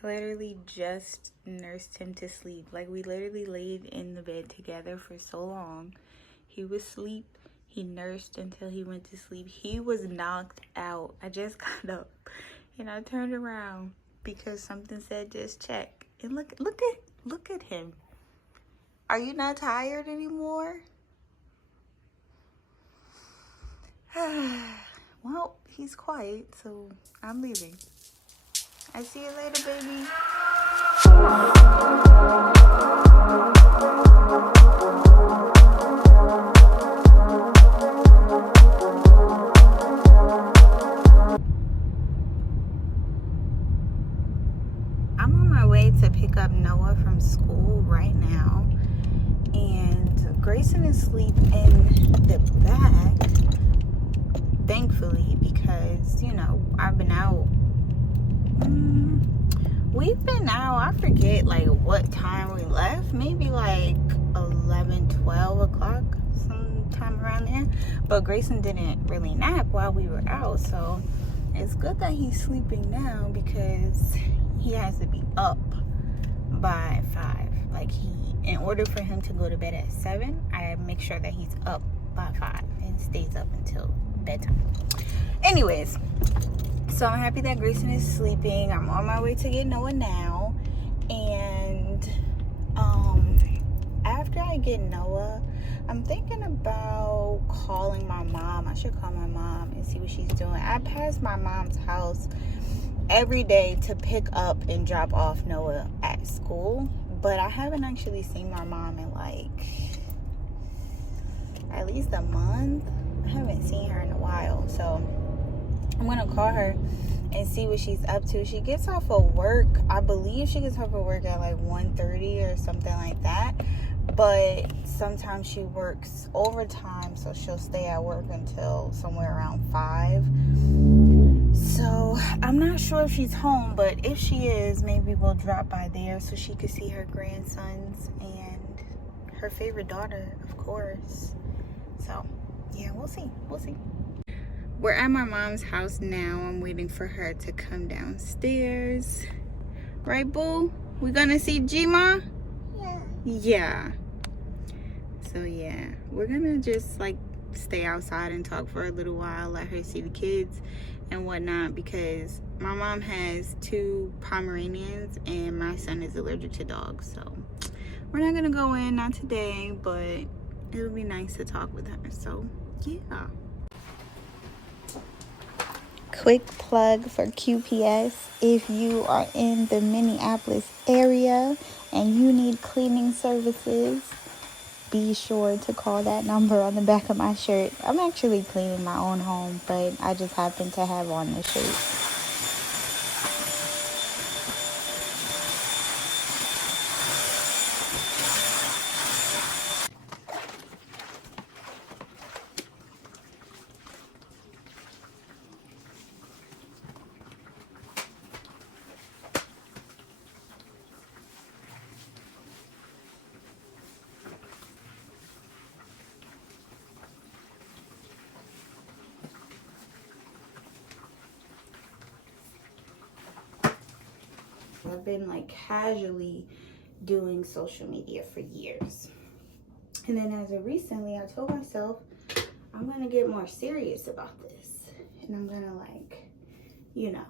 I literally just nursed him to sleep. Like, we literally laid in the bed together for so long. He was asleep. He nursed until he went to sleep. He was knocked out. I just got up and I turned around because something said just check. And look at him. Are you not tired anymore? Well, he's quiet, so I'm leaving. I see you later, baby. I'm on my way to pick up Noah from school right now, and Grayson is asleep in the back, thankfully, because, you know, I've been out. We've been out, I forget like what time we left, maybe like 11, 12 o'clock, sometime around there. But Grayson didn't really nap while we were out, so it's good that he's sleeping now because he has to be up by 5. Like, in order for him to go to bed at 7, I make sure that he's up by 5 and stays up until bedtime. Anyways, so I'm happy that Grayson is sleeping. I'm on my way to get Noah now. And after I get Noah, I'm thinking about calling my mom. I should call my mom and see what she's doing. I pass my mom's house every day to pick up and drop off Noah at school. But I haven't actually seen my mom in like at least a month. I haven't seen her in a while. So I'm gonna call her and see what she's up to. She gets off of work, I believe she gets off of work at like 1:30 or something like that, but sometimes she works overtime, so she'll stay at work until somewhere around 5. So I'm not sure if she's home, but if she is, maybe we'll drop by there so she could see her grandsons and her favorite daughter, of course. So yeah, we'll see. We're at my mom's house now. I'm waiting for her to come downstairs. Right, boo? We gonna see G-Ma? Yeah. So yeah, we're gonna just like stay outside and talk for a little while, let her see the kids and whatnot, because my mom has 2 Pomeranians and my son is allergic to dogs. So we're not gonna go in, not today, but it'll be nice to talk with her. So yeah. Quick plug for QPS. If you are in the Minneapolis area and you need cleaning services, be sure to call that number on the back of my shirt. I'm actually cleaning my own home, but I just happen to have on this shirt. I've been like casually doing social media for years. And then as of recently, I told myself I'm gonna get more serious about this. And I'm gonna like, you know,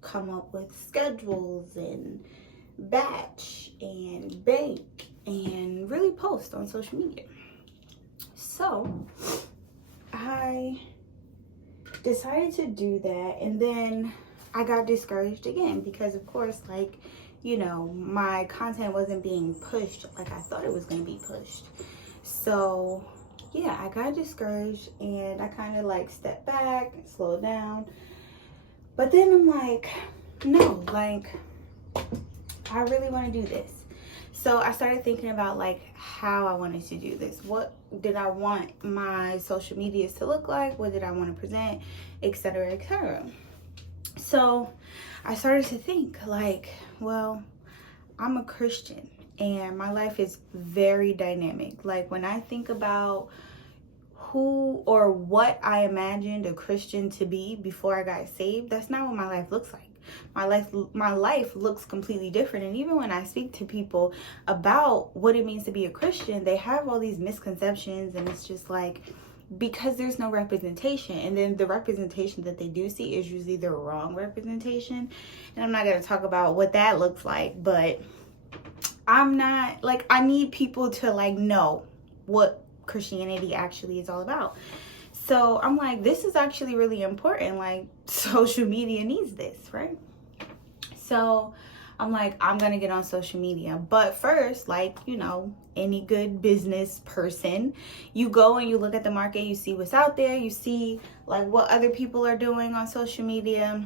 come up with schedules and batch and bake and really post on social media. So I decided to do that, and then I got discouraged again because, of course, like, you know, my content wasn't being pushed like I thought it was going to be pushed. So yeah, I got discouraged and I kind of like stepped back and slowed down. But then I'm like, no, like, I really want to do this. So I started thinking about like how I wanted to do this. What did I want my social medias to look like? What did I want to present, etc., etc. So I started to think like, well, I'm a Christian and my life is very dynamic. Like, when I think about who or what I imagined a Christian to be before I got saved, that's not what my life looks like. My life looks completely different. And even when I speak to people about what it means to be a Christian, they have all these misconceptions, and it's just like, because there's no representation, and then the representation that they do see is usually the wrong representation. And I'm not going to talk about what that looks like, but I'm not like, I need people to like know what Christianity actually is all about. So I'm like, this is actually really important. Like, social media needs this, right? So I'm like, I'm gonna get on social media. But first, like, you know, any good business person, you go and you look at the market, you see what's out there, you see like what other people are doing on social media,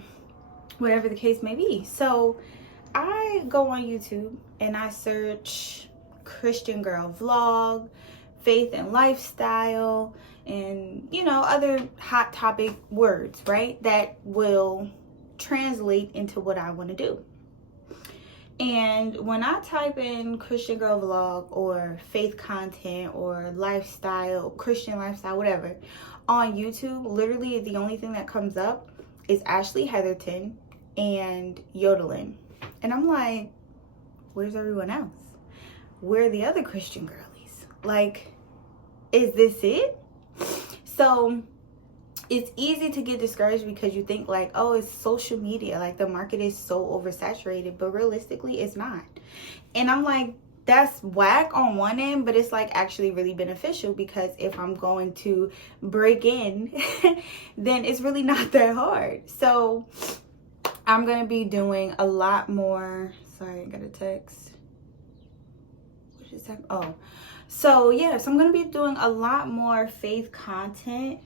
whatever the case may be. So I go on YouTube and I search Christian girl vlog, faith and lifestyle, and, you know, other hot topic words, right, that will translate into what I want to do. And when I type in Christian girl vlog or faith content or lifestyle, Christian lifestyle, whatever, on YouTube, literally the only thing that comes up is Ashley Heatherton and yodeling. And I'm like, where's everyone else? Where are the other Christian girlies? Like, is this it? So it's easy to get discouraged because you think like, oh, it's social media, like the market is so oversaturated, but realistically it's not. And I'm like, that's whack on one end, but it's like actually really beneficial, because if I'm going to break in, then it's really not that hard. So I'm going to be doing a lot more. Sorry, I got a text. What is that? Oh, so yeah, so I'm going to be doing a lot more faith content,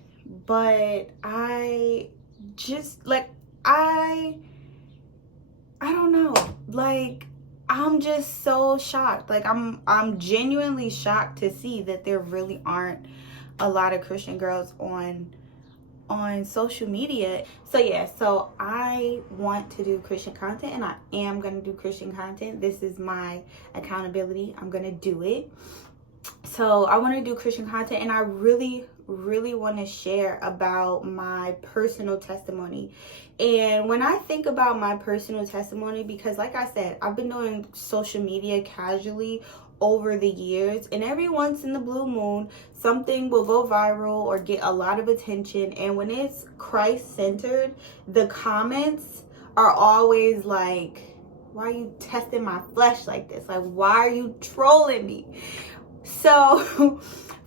but I just like, I don't know, like, I'm just so shocked. Like, I'm genuinely shocked to see that there really aren't a lot of Christian girls on social media. So yeah, so I want to do Christian content, and I am going to do Christian content. This is my accountability. I'm going to do it. So I want to do Christian content, and I really want to share about my personal testimony. And when I think about my personal testimony, because like I said, I've been doing social media casually over the years, and every once in the blue moon something will go viral or get a lot of attention, and when it's Christ-centered, the comments are always like, why are you testing my flesh like this? Like, why are you trolling me? So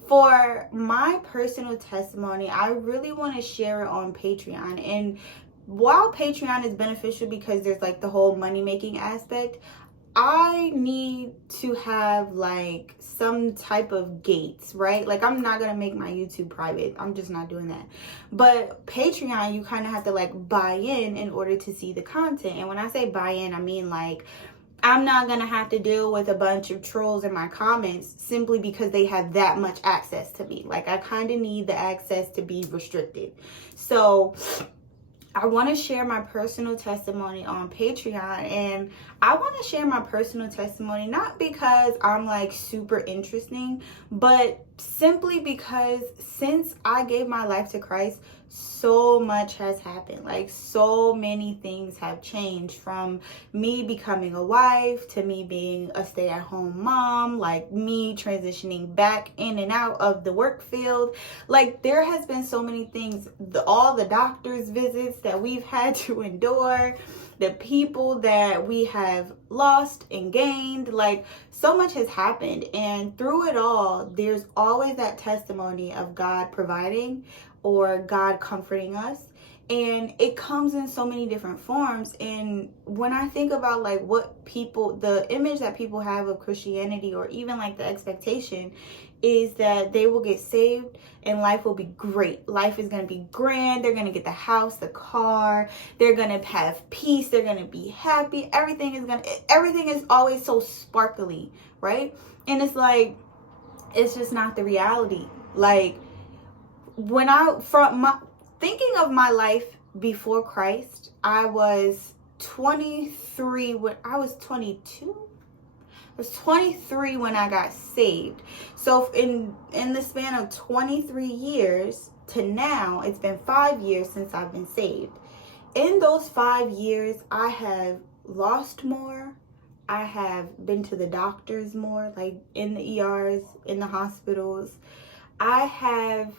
for my personal testimony, I really want to share it on Patreon. And while Patreon is beneficial because there's like the whole money making aspect, I need to have like some type of gates, right? Like, I'm not gonna make my YouTube private. I'm just not doing that. But Patreon, you kind of have to like buy in order to see the content. And when I say buy in, I mean like, I'm not gonna have to deal with a bunch of trolls in my comments simply because they have that much access to me. Like, I kind of need the access to be restricted. So I want to share my personal testimony on Patreon, and I want to share my personal testimony not because I'm like super interesting, but simply because since I gave my life to Christ, so much has happened. Like, so many things have changed, from me becoming a wife to me being a stay-at-home mom, like me transitioning back in and out of the work field. Like, there has been so many things, all the doctor's visits that we've had to endure, the people that we have lost and gained. Like, so much has happened, and through it all, there's always that testimony of God providing or God comforting us. And it comes in so many different forms. And when I think about like what people, the image that people have of Christianity, or even like the expectation, is that they will get saved and life will be great. Life is going to be grand. They're going to get the house, the car. They're going to have peace. They're going to be happy. Everything is always so sparkly, right? And it's like, it's just not the reality. Like, thinking of my life before Christ, I was 23 when I was 22. I was 23 when I got saved. So in the span of 23 years to now, it's been 5 years since I've been saved. in those 5 years, I have lost more. I have been to the doctors more, like in the ERs, in the hospitals. I have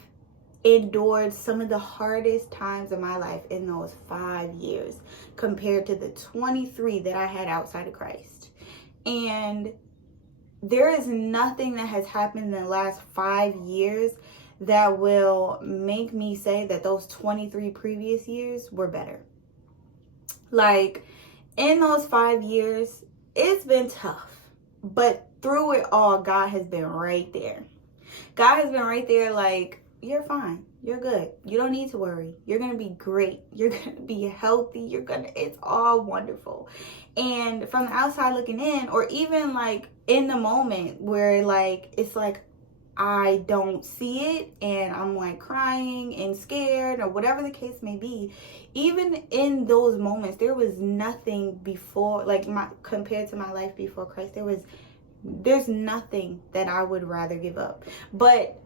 endured some of the hardest times of my life in those 5 years compared to the 23 that I had outside of Christ. And there is nothing that has happened in the last 5 years that will make me say that those 23 previous years were better. Like, in those 5 years, it's been tough. But through it all, God has been right there. God has been right there like, you're fine. You're good. You don't need to worry. You're going to be great. You're going to be healthy. It's all wonderful. And from the outside looking in, or even like in the moment where like, it's like, I don't see it and I'm like crying and scared or whatever the case may be. Even in those moments, there was nothing before, like compared to my life before Christ, there's nothing that I would rather give up. But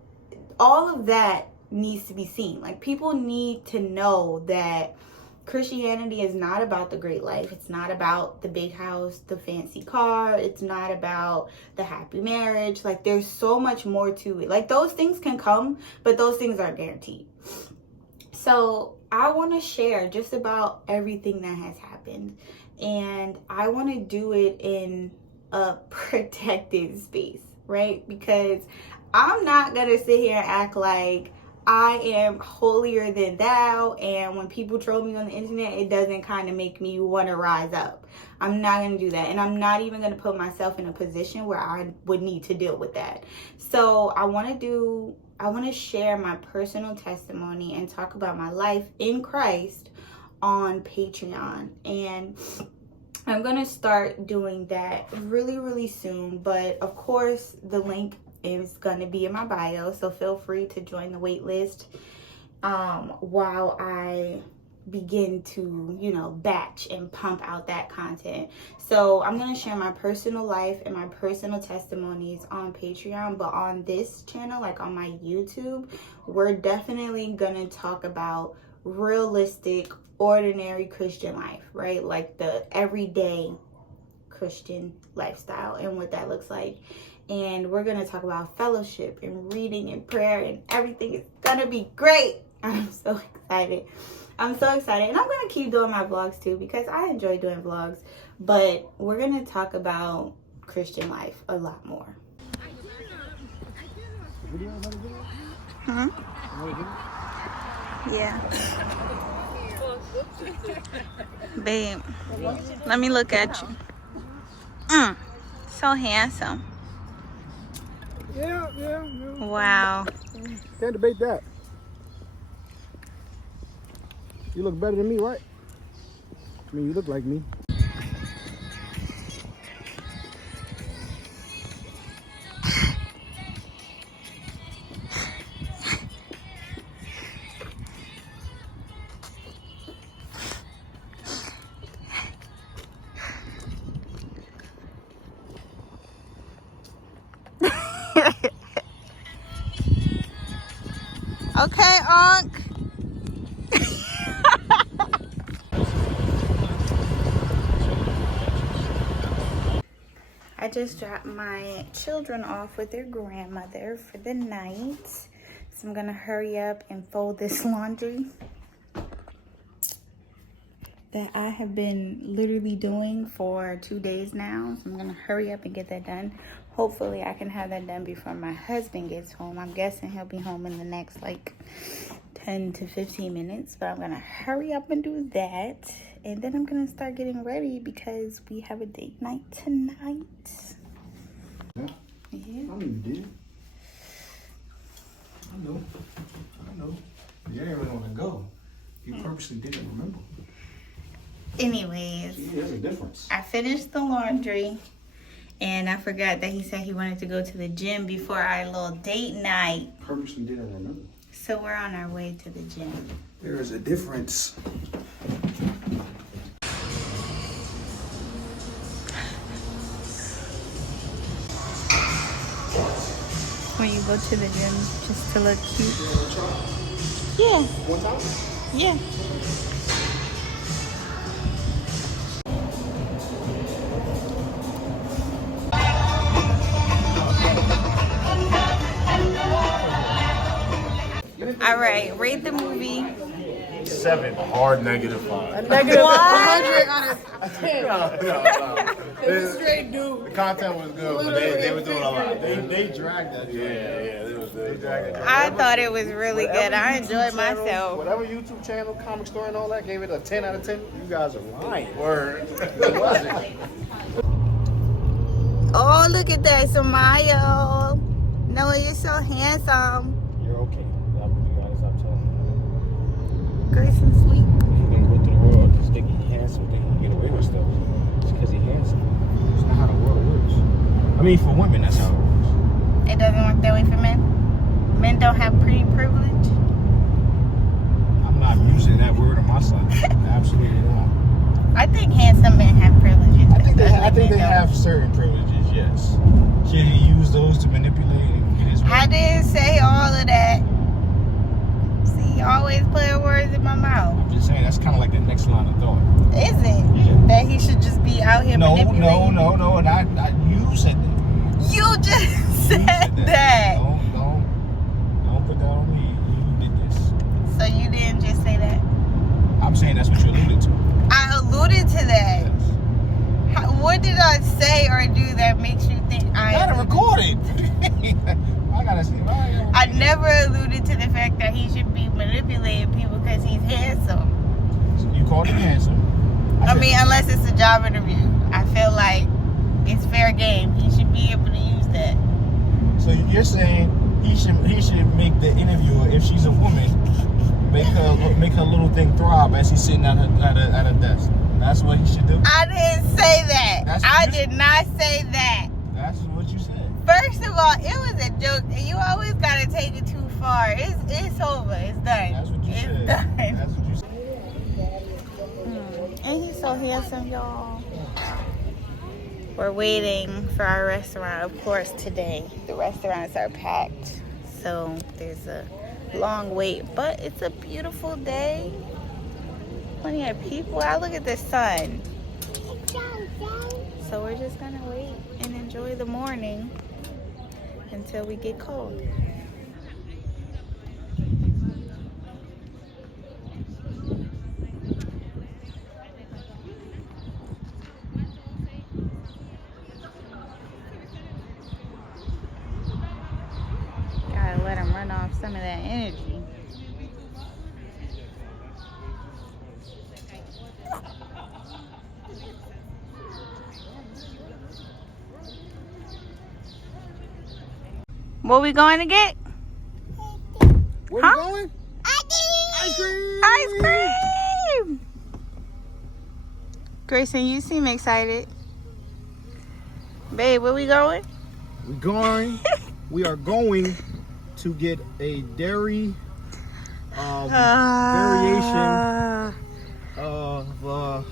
all of that needs to be seen. Like, people need to know that Christianity is not about the great life. It's not about the big house, the fancy car. It's not about the happy marriage. Like, there's so much more to it. Like, those things can come, but those things aren't guaranteed. So I want to share just about everything that has happened. And I want to do it in a protected space, right? Because I'm not going to sit here and act like I am holier than thou, and when people troll me on the internet, it doesn't kind of make me want to rise up. I'm not going to do that, and I'm not even going to put myself in a position where I would need to deal with that. So I want to share my personal testimony and talk about my life in Christ on Patreon, and I'm going to start doing that really, really soon. But of course, the link is going to be in my bio, so feel free to join the wait list while I begin to, batch and pump out that content. So I'm going to share my personal life and my personal testimonies on Patreon, but on this channel, like on my YouTube, we're definitely going to talk about realistic, ordinary Christian life, right? Like the everyday Christian lifestyle and what that looks like. And we're going to talk about fellowship and reading and prayer and everything. It's going to be great. I'm so excited. And I'm going to keep doing my vlogs too, because I enjoy doing vlogs. But we're going to talk about Christian life a lot more. Yeah. Babe, let me look at you. So handsome. Yeah. Wow. Can't debate that. You look better than me, right? I mean, you look like me. Okay, Unc. I just dropped my children off with their grandmother for the night. So I'm gonna hurry up and fold this laundry that I have been literally doing for 2 days now. So I'm gonna hurry up and get that done. Hopefully I can have that done before my husband gets home. I'm guessing he'll be home in the next like 10 to 15 minutes, but I'm gonna hurry up and do that. And then I'm gonna start getting ready because we have a date night tonight. Yeah? Yeah. I mean, you did. I know. You didn't really want to go. You purposely didn't remember. Anyways, See, there's a difference. I finished the laundry. And I forgot that he said he wanted to go to the gym before our little date night. Purposely didn't remember. So we're on our way to the gym. There is a difference. When you go to the gym just to look cute. You want to try? Yeah. One time? Yeah. All right, rate the movie. 7. Hard -5. Negative What? 100 out of 10. No. It's straight dude. The content was good, but they were doing a lot. They dragged that. Yeah, they dragged it. I thought it was really good. I enjoyed myself. Whatever YouTube channel, Comic Store and all that, gave it a 10 out of 10. You guys are lying. Word. It wasn't. Oh, look at that smile. Noah, you're so handsome. You're okay. You gotta stop telling Grayson sweet. You're gonna go through the world just thinking he's handsome, thinking he can get away with stuff. Just because he's handsome. That's not how the world works. I mean, for women, that's how it works. It doesn't work that way for men? Men don't have pretty privilege? I'm not using that word on my side. Absolutely not. I think handsome men have privileges. I think they have certain privileges, yes. Should he use those to manipulate and get his way? I didn't say all of that. See, you always putting words in my mouth. I'm just saying, that's kind of like the next line of thought. Is it? Yeah. That he should just be out here manipulating? No, not you said that. You just You said that. Don't put that on me. You did this. So you didn't just say that? I'm saying that's what you alluded to. I alluded to that. Yes. What did I say or do that makes you think I... You gotta record it. I gotta see. I never alluded to the fact that he should be manipulating people because he's handsome. You called him handsome. I mean, unless it's a job interview. I feel like it's fair game. He should be able to use that. So you're saying he should make the interviewer, if she's a woman, make her little thing throb as she's sitting at a desk. That's what he should do. I didn't say that. I did not say that. That's what you said. First of all, it was a joke, and you always gotta take it too far. It's over. It's done. That's what you it's said. Done. That's what you said. Ain't he so handsome, y'all? We're waiting for our restaurant, of course, today. The restaurants are packed, so there's a long wait, but it's a beautiful day. Plenty of people out. Look at the sun. So we're just gonna wait and enjoy the morning until we get cold. Gotta let them run off some of that energy. What we going to get? Where Huh? we going? Ice cream! Ice cream! Grayson, you seem excited. Babe, where we going? We are going to get a dairy variation of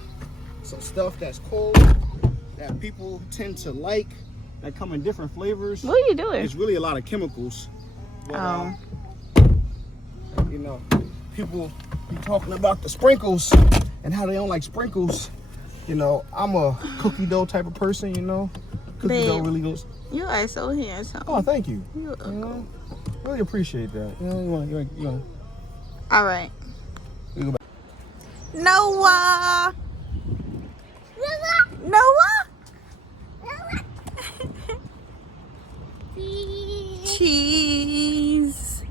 some stuff that's cold that people tend to like, that come in different flavors. What are you doing? It's really a lot of chemicals. But, you know, people be talking about the sprinkles and how they don't like sprinkles. You know, I'm a cookie dough type of person, you know. Cookie dough really goes. You are so handsome. Oh, thank you. You're welcome. You know, really appreciate that. You know, you want. All right. You go back. Noah! Noah? Cheese.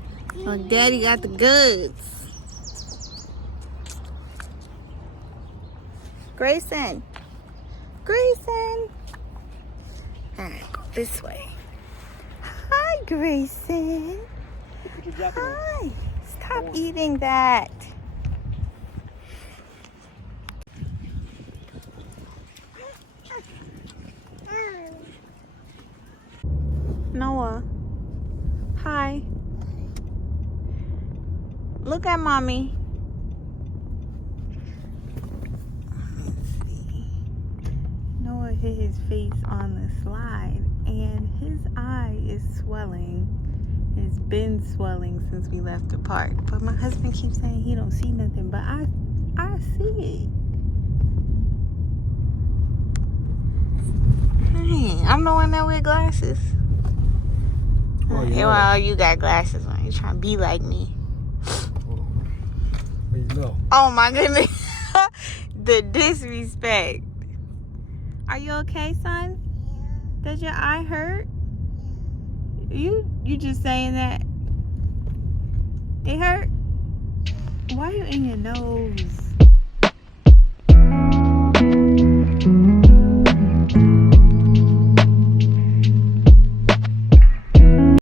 Oh, Daddy got the goods. Grayson. Grayson. All right, go this way. Hi, Grayson. Hi. Stop eating that. Noah. Hi. Look at mommy. Let's see. Noah hit his face on the slide and his eye is swelling. It's been swelling since we left the park. But my husband keeps saying he don't see nothing, but I see it. Hey, I'm the one that wear glasses. Oh, yeah. Well, you got glasses on. You trying to be like me. No. Oh my goodness. The disrespect. Are you okay, son? Does your eye hurt? You just saying that? It hurt? Why are you in your nose?